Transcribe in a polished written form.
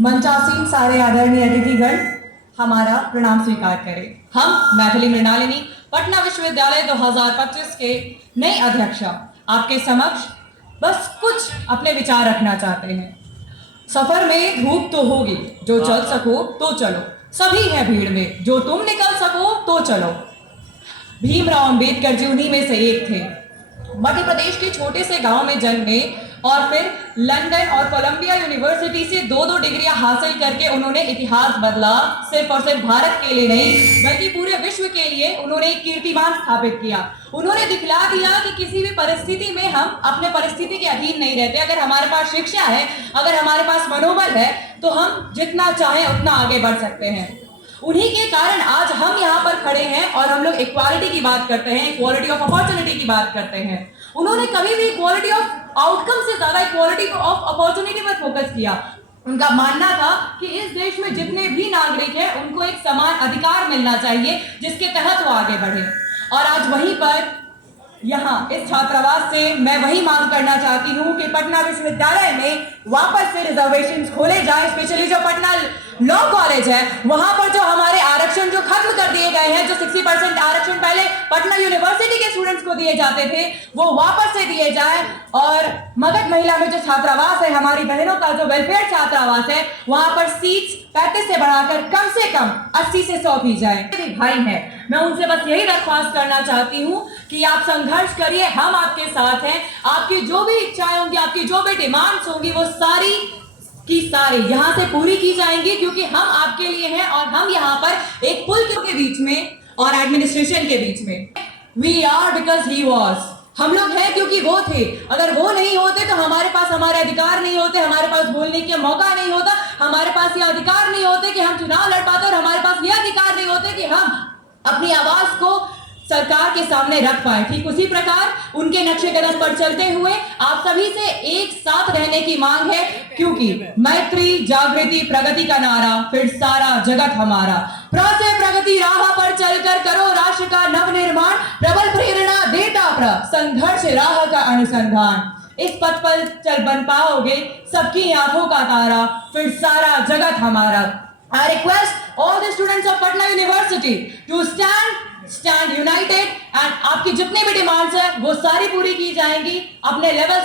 मंचासीन सारे आदरणीय अतिथिगण हमारा प्रणाम स्वीकार करें। हम मैथिली मृणालिनी पटना विश्वविद्यालय 2025 के नए अध्यक्ष आपके समक्ष बस कुछ अपने विचार रखना चाहते हैं। सफर में धूप तो होगी, जो चल सको तो चलो, सभी है भीड़ में, जो तुम निकल सको तो चलो। भीमराव अंबेडकर जी उन्हीं में से एक थे। मध्य प्रदेश के छोटे से गांव में जन्मे और फिर लंदन और कोलंबिया यूनिवर्सिटी से 2-2 डिग्रियां हासिल करके उन्होंने इतिहास बदला। सिर्फ और सिर्फ भारत के लिए नहीं बल्कि पूरे विश्व के लिए उन्होंने एक कीर्तिमान स्थापित किया। उन्होंने दिखला दिया कि किसी भी परिस्थिति में हम अपने परिस्थिति के अधीन नहीं रहते। अगर हमारे पास शिक्षा है, अगर हमारे पास मनोबल है, तो हम जितना चाहें उतना आगे बढ़ सकते हैं। उन्हीं के कारण आज हम यहाँ पर खड़े हैं और हम लोग इक्वालिटी की बात करते हैं, इक्वालिटी ऑफ अपॉर्चुनिटी की बात करते हैं। उन्होंने कभी भी इक्वालिटी ऑफ आउटकम से ज्यादा इक्वालिटी ऑफ अपॉर्चुनिटी पर फोकस किया। उनका मानना था कि इस देश में जितने भी नागरिक हैं उनको एक समान अधिकार मिलना चाहिए जिसके तहत वो आगे बढ़े। और आज वहीं पर यहाँ इस छात्रावास से मैं वही मांग करना चाहती हूँ कि पटना विश्वविद्यालय में वापस से रिजर्वेशंस खोले जाए। स्पेशली जो पटना लॉ कॉलेज है वहां पर जो हमारे आरक्षण जो खत्म कर दिए गए हैं, जो 60% आरक्षण पहले पटना यूनिवर्सिटी के स्टूडेंट्स को दिए जाते थे, वो वापस से दिए जाए। और मगध महिला में जो छात्रावास है, हमारी बहनों का जो वेलफेयर छात्रावास है, वहां पर सीट्स 35 से बढ़ाकर कम से कम 80 से 100 की जाए। भाई है, मैं उनसे बस यही दरख्वास्त करना चाहती हूँ कि आप संघर्ष करिए, हम आपके साथ हैं। आपकी जो भी इच्छाएं होंगी, आपकी जो भी डिमांड्स होंगी, वो सारी की सारी यहाँ से पूरी की जाएंगी, क्योंकि हम आपके लिए हैं और हम यहाँ पर एक पुल के बीच में और एडमिनिस्ट्रेशन के बीच में। We are because he was, हम लोग हैं क्योंकि वो थे। अगर वो नहीं होते तो हमारे पास हमारे अधिकार नहीं होते, हमारे पास बोलने का मौका नहीं होता, हमारे पास ये अधिकार नहीं होते कि हम चुनाव लड़ पाते, और हमारे पास ये अधिकार नहीं होते कि हम अपनी आवाज को सरकार के सामने रख पाए। ठीक उसी प्रकार उनके नक्शे कदम पर चलते हुए आप सभी से एक साथ रहने की मांग है, क्योंकि मैत्री जागृति प्रगति का नारा, फिर सारा जगत हमारा। से प्रगति राह पर चलकर करो राष्ट्र का नव निर्माण, प्रबल प्रेरणा देता संघर्ष राह का अनुसंधान। इस पथ पर चल बन पाओगे सबकी आंखों का तारा, फिर सारा जगत हमारा। I request all the students of Patna University to stand united, and आपकी जितने भी डिमांड्स है वो सारी पूरी की जाएंगी अपने लेवल